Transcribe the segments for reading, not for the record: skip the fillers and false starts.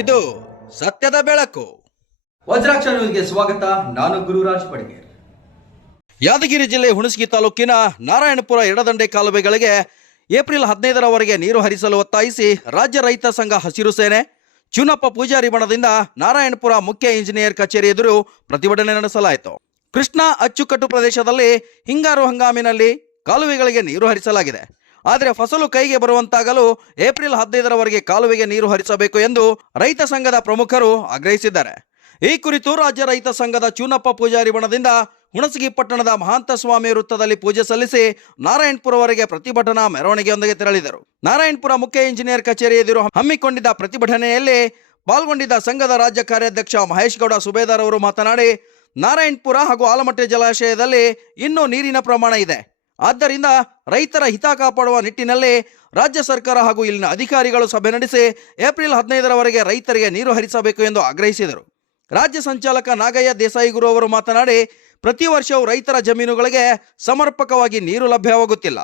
ಇದು ಸತ್ಯದ ಬೆಳಕು. ವಜ್ರಾಕ್ಷ ನ್ಯೂಸ್ಗೆ ಸ್ವಾಗತ. ನಾನು ಗುರುರಾಜ್ ಬಡಿಗೇರ್. ಯಾದಗಿರಿ ಜಿಲ್ಲೆ ಹುಣಸಗಿ ತಾಲೂಕಿನ ನಾರಾಯಣಪುರ ಎಡದಂಡೆ ಕಾಲುವೆಗಳಿಗೆ ಏಪ್ರಿಲ್ 15ರವರೆಗೆ ನೀರು ಹರಿಸಲು ಒತ್ತಾಯಿಸಿ ರಾಜ್ಯ ರೈತ ಸಂಘ ಹಸಿರು ಸೇನೆ ಚುನಪ್ಪ ಪೂಜಾರಿ ಬಣದಿಂದ ನಾರಾಯಣಪುರ ಮುಖ್ಯ ಇಂಜಿನಿಯರ್ ಕಚೇರಿ ಎದುರು ಪ್ರತಿಭಟನೆ ನಡೆಸಲಾಯಿತು. ಕೃಷ್ಣಾ ಅಚ್ಚುಕಟ್ಟು ಪ್ರದೇಶದಲ್ಲಿ ಹಿಂಗಾರು ಹಂಗಾಮಿನಲ್ಲಿ ಕಾಲುವೆಗಳಿಗೆ ನೀರು ಹರಿಸಲಾಗಿದೆ. ಆದರೆ ಫಸಲು ಕೈಗೆ ಬರುವಂತಾಗಲು ಏಪ್ರಿಲ್ 15ರವರೆಗೆ ಕಾಲುವೆಗೆ ನೀರು ಹರಿಸಬೇಕು ಎಂದು ರೈತ ಸಂಘದ ಪ್ರಮುಖರು ಆಗ್ರಹಿಸಿದ್ದಾರೆ. ಈ ಕುರಿತು ರಾಜ್ಯ ರೈತ ಸಂಘದ ಚೂನಪ್ಪ ಪೂಜಾರಿ ಬಣದಿಂದ ಹುಣಸಗಿ ಪಟ್ಟಣದ ಮಹಾಂತ ಸ್ವಾಮಿ ವೃತ್ತದಲ್ಲಿ ಪೂಜೆ ಸಲ್ಲಿಸಿ ನಾರಾಯಣಪುರವರೆಗೆ ಪ್ರತಿಭಟನಾ ಮೆರವಣಿಗೆಯೊಂದಿಗೆ ತೆರಳಿದರು. ನಾರಾಯಣಪುರ ಮುಖ್ಯ ಇಂಜಿನಿಯರ್ ಕಚೇರಿ ಎದುರು ಹಮ್ಮಿಕೊಂಡಿದ್ದ ಪ್ರತಿಭಟನೆಯಲ್ಲಿ ಪಾಲ್ಗೊಂಡಿದ್ದ ಸಂಘದ ರಾಜ್ಯ ಕಾರ್ಯಾಧ್ಯಕ್ಷ ಮಹೇಶ್ ಗೌಡ ಸುಬೇದಾರ್ ಅವರು ಮಾತನಾಡಿ, ನಾರಾಯಣಪುರ ಹಾಗೂ ಆಲಮಟ್ಟೆ ಜಲಾಶಯದಲ್ಲಿ ಇನ್ನೂ ನೀರಿನ ಪ್ರಮಾಣ ಇದೆ. ಆದ್ದರಿಂದ ರೈತರ ಹಿತ ಕಾಪಾಡುವ ನಿಟ್ಟಿನಲ್ಲಿ ರಾಜ್ಯ ಸರ್ಕಾರ ಹಾಗೂ ಇಲ್ಲಿನ ಅಧಿಕಾರಿಗಳು ಸಭೆ ನಡೆಸಿ ಏಪ್ರಿಲ್ 15ರವರೆಗೆ ರೈತರಿಗೆ ನೀರು ಹರಿಸಬೇಕು ಎಂದು ಆಗ್ರಹಿಸಿದರು. ರಾಜ್ಯ ಸಂಚಾಲಕ ನಾಗಯ್ಯ ದೇಸಾಯಿಗುರು ಅವರು ಮಾತನಾಡಿ, ಪ್ರತಿ ವರ್ಷವೂ ರೈತರ ಜಮೀನುಗಳಿಗೆ ಸಮರ್ಪಕವಾಗಿ ನೀರು ಲಭ್ಯವಾಗುತ್ತಿಲ್ಲ.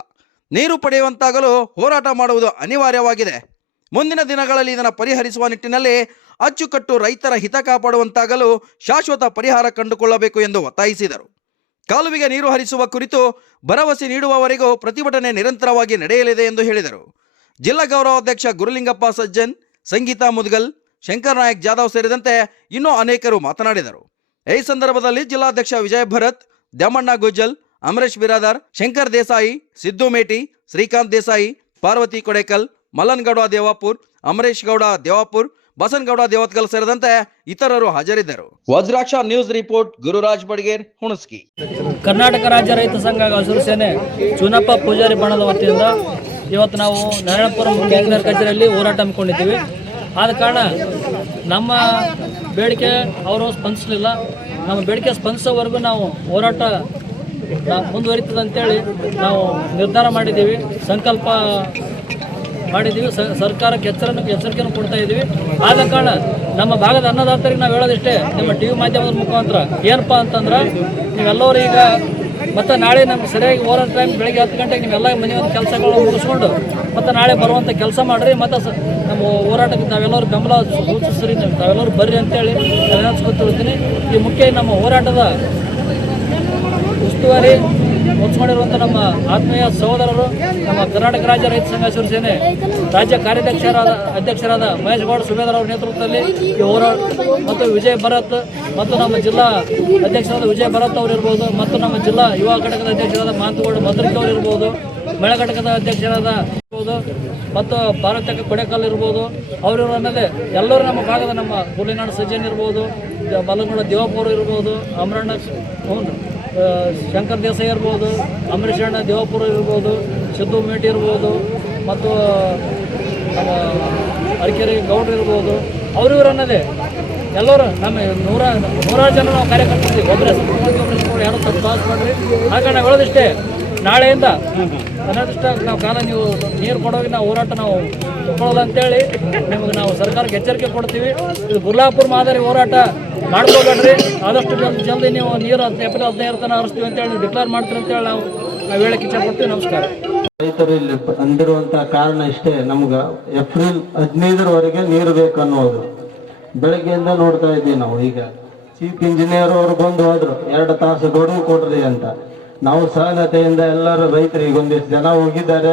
ನೀರು ಪಡೆಯುವಂತಾಗಲು ಹೋರಾಟ ಮಾಡುವುದು ಅನಿವಾರ್ಯವಾಗಿದೆ. ಮುಂದಿನ ದಿನಗಳಲ್ಲಿ ಇದನ್ನು ಪರಿಹರಿಸುವ ನಿಟ್ಟಿನಲ್ಲಿ ಅಚ್ಚುಕಟ್ಟು ರೈತರ ಹಿತ ಕಾಪಾಡುವಂತಾಗಲು ಶಾಶ್ವತ ಪರಿಹಾರ ಕಂಡುಕೊಳ್ಳಬೇಕು ಎಂದು ಒತ್ತಾಯಿಸಿದರು. ಕಾಲುವೆಗೆ ನೀರು ಹರಿಸುವ ಕುರಿತು ಭರವಸೆ ನೀಡುವವರೆಗೂ ಪ್ರತಿಭಟನೆ ನಿರಂತರವಾಗಿ ನಡೆಯಲಿದೆ ಎಂದು ಹೇಳಿದರು. ಜಿಲ್ಲಾ ಗೌರವಾಧ್ಯಕ್ಷ ಗುರುಲಿಂಗಪ್ಪ ಸಜ್ಜನ್, ಸಂಗೀತಾ ಮುದ್ಗಲ್, ಶಂಕರ್ ನಾಯಕ್ ಜಾಧವ್ ಸೇರಿದಂತೆ ಇನ್ನೂ ಅನೇಕರು ಮಾತನಾಡಿದರು. ಈ ಸಂದರ್ಭದಲ್ಲಿ ಜಿಲ್ಲಾಧ್ಯಕ್ಷ ವಿಜಯ ಭರತ್, ದ್ಯಾಮಣ್ಣ ಗುಜ್ಜಲ್, ಅಮರೇಶ್ ಬಿರಾದಾರ್, ಶಂಕರ್ ದೇಸಾಯಿ, ಸಿದ್ದು ಮೇಟಿ, ಶ್ರೀಕಾಂತ್ ದೇಸಾಯಿ, ಪಾರ್ವತಿ ಕೊಡೇಕಲ್, ಮಲ್ಲನಗೌಡ ದೇವಾಪುರ್, ಅಮರೇಶ್ ಗೌಡ ದೇವಾಪುರ್, ಬಸನಗೌಡ ದೇವತ್ಕಲ್ ಸೇರಿದಂತೆ ಇತರರು ಹಾಜರಿದ್ದರು. Vajraksha news report, Gururaj Badiger, Hunasagi. ಕರ್ನಾಟಕ ರಾಜ್ಯ ರೈತ ಸಂಘ ಹಸಿರು ಸೇನೆ ಚುನಪ್ಪ ಪೂಜಾರಿ ಬಣದ ವತಿಯಿಂದ ಇವತ್ತು ನಾವು ನಾರಾಯಣಪುರ ಮುಖ್ಯ ಇಂಜಿನಿಯರ್ ಕಚೇರಿಯಲ್ಲಿ ಹೋರಾಟ ಹಮ್ಮಿಕೊಂಡಿದ್ದೀವಿ. ಆದ ಕಾರಣ ನಮ್ಮ ಬೇಡಿಕೆ ಅವರು ಸ್ಪಂದಿಸಲಿಲ್ಲ. ನಮ್ಮ ಬೇಡಿಕೆ ಸ್ಪಂದಿಸೋವರೆಗೂ ನಾವು ಹೋರಾಟ ಮುಂದುವರಿತದೆ ಅಂತೇಳಿ ನಾವು ನಿರ್ಧಾರ ಮಾಡಿದ್ದೀವಿ, ಸಂಕಲ್ಪ ಮಾಡಿದ್ದೀವಿ. ಸರ್ಕಾರಕ್ಕೆ ಎಚ್ಚರಿಕೆಯನ್ನು ಕೊಡ್ತಾ ಇದ್ದೀವಿ. ಆದ ಕಾರಣ ನಮ್ಮ ಭಾಗದ ಅನ್ನದಾತರಿಗೆ ನಾವು ಹೇಳೋದಿಷ್ಟೇ, ನಿಮ್ಮ ಟಿ ವಿ ಮಾಧ್ಯಮದ ಮುಖಾಂತರ ಏನಪ್ಪ ಅಂತಂದ್ರೆ, ನೀವೆಲ್ಲರೂ ಈಗ ಮತ್ತು ನಾಳೆ ನಮ್ಗೆ ಸರಿಯಾಗಿ ಹೋರಾಟ ಟೈಮ್ ಬೆಳಗ್ಗೆ 10 ಗಂಟೆಗೆ ನೀವೆಲ್ಲ ಮನೆಯೊಂದು ಕೆಲಸಗಳು ಮುಗಿಸ್ಕೊಂಡು ಮತ್ತು ನಾಳೆ ಬರುವಂಥ ಕೆಲಸ ಮಾಡಿರಿ. ಮತ್ತು ನಮ್ಮ ಹೋರಾಟಕ್ಕೆ ತಾವೆಲ್ಲರೂ ಬೆಂಬಲ ಸೂಚಿಸ್ರಿ, ತಾವೆಲ್ಲರೂ ಬರ್ರಿ ಅಂತೇಳಿ ನಾನು ಅನ್ಸ್ಕೊತಿರ್ತೀನಿ. ಈ ಮುಖ್ಯ ನಮ್ಮ ಹೋರಾಟದ ಉಸ್ತುವಾರಿ ಮುಗಿಸ್ಕೊಂಡಿರುವಂಥ ನಮ್ಮ ಆತ್ಮೀಯ ಸಹೋದರರು, ನಮ್ಮ ಕರ್ನಾಟಕ ರಾಜ್ಯ ರೈತ ಸಂಘ ಹಸಿರು ಸೇನೆ ರಾಜ್ಯ ಅಧ್ಯಕ್ಷರಾದ ಮಹೇಶ್ ಗೌಡ ಸುಬೇದಾರ್ ಅವರ ನೇತೃತ್ವದಲ್ಲಿ ಈ ಹೋರಾಟ ಮತ್ತು ವಿಜಯ್ ಭರತ್ ಮತ್ತು ನಮ್ಮ ಜಿಲ್ಲಾ ಅಧ್ಯಕ್ಷರಾದ ವಿಜಯ್ ಭರತ್ ಅವರು ಇರ್ಬೋದು, ಮತ್ತು ನಮ್ಮ ಜಿಲ್ಲಾ ಯುವ ಘಟಕದ ಅಧ್ಯಕ್ಷರಾದ ಮಹಂತಗೌಡ ಭದ್ರಿಕೆ ಅವರು ಇರ್ಬೋದು, ಮಹಿಳಾ ಘಟಕದ ಅಧ್ಯಕ್ಷರಾದ ಇರ್ಬೋದು, ಮತ್ತು ಪಾರ್ವತಿ ಕೊಡೇಕಲ್ ಇರ್ಬೋದು, ಅವರು ಅನ್ನೋದೇ ಎಲ್ಲರೂ ನಮ್ಮ ಭಾಗದ ನಮ್ಮ ಗುರುಲಿನಾಡು ಸಜ್ಜನ್ ಇರ್ಬೋದು, ಮಲ್ಲನಗೌಡ ದೇವಪುರ ಇರ್ಬೋದು, ಅಮರಣ್ಣ ಶಂಕರ್ ದೇಸಾಯಿ ಇರ್ಬೋದು, ಅಮರೇಶ್ ಅಣ್ಣ ದೇವಪುರ ಇರ್ಬೋದು, ಸಿದ್ದು ಮೇಟಿ ಇರ್ಬೋದು, ಮತ್ತು ನಮ್ಮ ಅರಕೆರೆ ಗೌಡ್ರು ಇರ್ಬೋದು, ಅವ್ರಿವ್ರು ಅನ್ನೋದೇ ಎಲ್ಲರೂ ನಮ್ಮ ನೂರಾರು ಜನ ನಾವು ಕಾರ್ಯಕರ್ತರಿದ್ದೀವಿ. ಒಬ್ಬರೇ ಯಾರು ತಪ್ಪು ಪಾಸ್ ಮಾಡಿರಿ. ಹಾಗೆ ನಾವು ಹೇಳೋದಿಷ್ಟೇ, ನಾಳೆಯಿಂದ ಅನ್ನೋದಿಷ್ಟ ನಾವು ಕಾಲ ನೀವು ನೀರು ಕೊಡೋಗಿ ನಾವು ಹೋರಾಟ ನಾವು ಒಪ್ಕೊಳ್ಳೋಲ್ಲ ಅಂತೇಳಿ ನಿಮಗೆ ನಾವು ಸರ್ಕಾರಕ್ಕೆ ಎಚ್ಚರಿಕೆ ಕೊಡ್ತೀವಿ. ಇದು ಗುರ್ಲಾಪುರ ಮಾದರಿ ಹೋರಾಟ ಮಾಡ್ಕೋಬೇಡ್ರಿ. ಆದಷ್ಟು ಜಲ್ದಿ ನೀವು ನೀರು ಏಪ್ರಿಲ್ 15 ತನಕ ಹರಿಸ್ತೀವಿ ಅಂತೇಳಿ ನೀವು ಡಿಕ್ಲೇರ್ ಮಾಡ್ತೀರಿ ಅಂತೇಳಿ ನಾವು ಹೇಳಕ್ಕೆ ಇಚ್ಛೆ ಪಡ್ತೀವಿ. ನಮಸ್ಕಾರ. ರೈತರು ಇಲ್ಲಿ ಅಂದಿರುವಂತಹ ಕಾರಣ ಇಷ್ಟೇ, ನಮ್ಗೆ ಏಪ್ರಿಲ್ 15ರವರೆಗೆ ನೀರು ಬೇಕು ಅನ್ನೋದು. ಬೆಳಗ್ಗೆಯಿಂದ ನೋಡ್ತಾ ಇದ್ದೀವಿ ನಾವು. ಈಗ ಚೀಫ್ ಇಂಜಿನಿಯರ್ ಅವರು ಬಂದು ಹೋದ್ರು, 2 ತಾಸು ಗಡುವು ಕೊಡ್ರಿ ಅಂತ. ನಾವು ಸಹನತೆಯಿಂದ ಎಲ್ಲರೂ ರೈತರಿಗೆ ಒಂದಿಷ್ಟು ಜನ ಹೋಗಿದ್ದಾರೆ,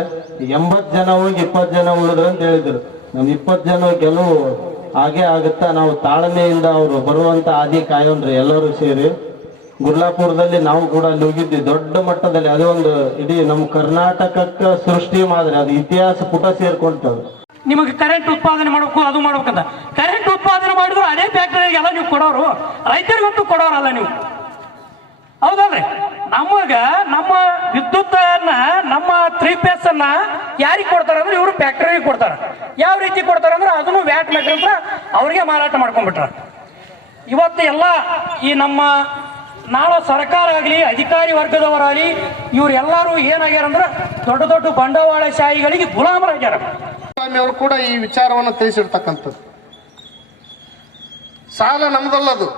80 ಜನ ಹೋಗಿ 20 ಜನ ಉಳಿದ್ರು ಅಂತ ಹೇಳಿದ್ರು. ನಮ್ 20 ಜನ ಗೆಲುವು ಹಾಗೆ ಆಗುತ್ತಾ, ನಾವು ತಾಳ್ಮೆಯಿಂದ ಅವರು ಬರುವಂತ ಆದಿ ಕಾಯೋಣ್ರಿ ಎಲ್ಲರೂ ಸೇರಿ. ಗುರ್ಲಾಪುರದಲ್ಲಿ ನಾವು ಕೂಡ ಅಲ್ಲಿ ಹೋಗಿದ್ವಿ, ದೊಡ್ಡ ಮಟ್ಟದಲ್ಲಿ. ಅದು ಒಂದು ಇಡೀ ನಮ್ಮ ಕರ್ನಾಟಕಕ್ಕೆ ಸೃಷ್ಟಿ ಮಾದರಿ, ಅದು ಇತಿಹಾಸ ಪುಟ ಸೇರ್ಕೊಂತದ್ದು. ನಿಮಗೆ ಕರೆಂಟ್ ಉತ್ಪಾದನೆ ಮಾಡಬೇಕು, ಅದು ಮಾಡ್ಬೇಕಂತ. ಕರೆಂಟ್ ಉತ್ಪಾದನೆ ಮಾಡಿದ್ರು ಅದೇ ಫ್ಯಾಕ್ಟರಿಗೆಲ್ಲ ನೀವು ಕೊಡೋರು, ರೈತರಿಗಂತೂ ಕೊಡೋರಲ್ಲ ನೀವು. ಹೌದಲ್ರಿ? ನಮಗ ನಮ್ಮ ವಿದ್ಯುತ್ತನ್ನ, ನಮ್ಮ 3 ಫೇಸ್ ಅನ್ನ ಯಾರಿಗೆ ಕೊಡ್ತಾರ ಅಂದ್ರೆ ಇವರು ಫ್ಯಾಕ್ಟರಿಗೆ ಕೊಡ್ತಾರ. ಯಾವ ರೀತಿ ಕೊಡ್ತಾರ ಅಂದ್ರೆ ಅದನ್ನು ವ್ಯಾಟ್ ಮುಖಾಂತರ ಅವ್ರಿಗೆ ಮಾರಾಟ ಮಾಡ್ಕೊಂಡ್ಬಿಟ್ರ. ಇವತ್ತು ಎಲ್ಲ ಈ ನಮ್ಮ ನಾಳೆ ಸರ್ಕಾರ ಆಗಲಿ, ಅಧಿಕಾರಿ ವರ್ಗದವರಾಗಲಿ, ಇವ್ರೆಲ್ಲರೂ ಏನಾಗ್ಯಾರ ಅಂದ್ರೆ ದೊಡ್ಡ ದೊಡ್ಡ ಬಂಡವಾಳಶಾಹಿಗಳಿಗೆ ಗುಲಾಮರಾಗ್ಯಾರ. ಅವರು ಕೂಡ ಈ ವಿಚಾರವನ್ನು ತಿಳಿಸಿರ್ತಕ್ಕಂಥದ್ದು. ಸಾಲ ನಮ್ದಲ್ಲದು.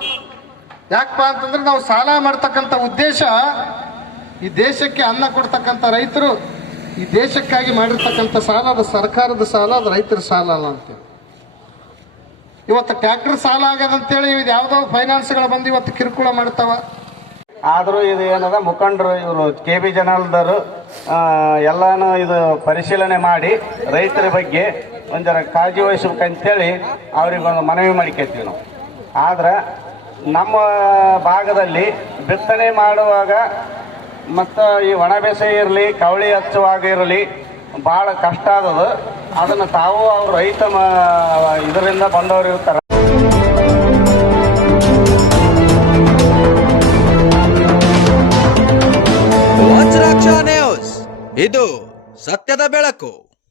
ಯಾಕಪ್ಪ ಅಂತಂದ್ರೆ ನಾವು ಸಾಲ ಮಾಡ್ತಕ್ಕಂಥ ಉದ್ದೇಶ ಈ ದೇಶಕ್ಕೆ ಅನ್ನ ಕೊಡ್ತಕ್ಕಂಥ ರೈತರು ಈ ದೇಶಕ್ಕಾಗಿ ಮಾಡಿರ್ತಕ್ಕಂಥ ಸಾಲ, ಅದು ಸರ್ಕಾರದ ಸಾಲ, ಅದು ರೈತರ ಸಾಲ ಅಲ್ಲ ಅಂತೇಳಿ. ಇವತ್ತು ಟ್ರ್ಯಾಕ್ಟರ್ ಸಾಲ ಆಗದಂತೇಳಿ ಇದು ಯಾವುದೋ ಫೈನಾನ್ಸ್ಗಳು ಬಂದು ಇವತ್ತು ಕಿರುಕುಳ ಮಾಡ್ತಾವ. ಆದರೂ ಇದು ಏನದ ಮುಖಂಡರು ಇವರು KB ಜನರಲ್ದವರು ಎಲ್ಲಾನು ಇದು ಪರಿಶೀಲನೆ ಮಾಡಿ ರೈತರ ಬಗ್ಗೆ ಒಂದರ ಕಾಳಜಿ ವಹಿಸ್ಬೇಕಂತೇಳಿ ಅವ್ರಿಗೊಂದು ಮನವಿ ಮಾಡಿಕೊಳ್ತೀವಿ ನಾವು. ಆದ್ರೆ ನಮ್ಮ ಭಾಗದಲ್ಲಿ ಬಿತ್ತನೆ ಮಾಡುವಾಗ ಮತ್ತು ಈ ಒಣ ಬೇಸಾಯ ಇರಲಿ ಕವಳಿ ಹಚ್ಚುವಾಗ ಇರಲಿ ಭಾಳ ಕಷ್ಟ ಆದದು. ಅದನ್ನು ತಾವು ಅವ್ರು ರೈತ ಇದರಿಂದ ಬಂದವರು ಇರ್ತಾರೆ. ವಜ್ರಾಕ್ಷ ನ್ಯೂಸ್, ಇದು ಸತ್ಯದ ಬೆಳಕು.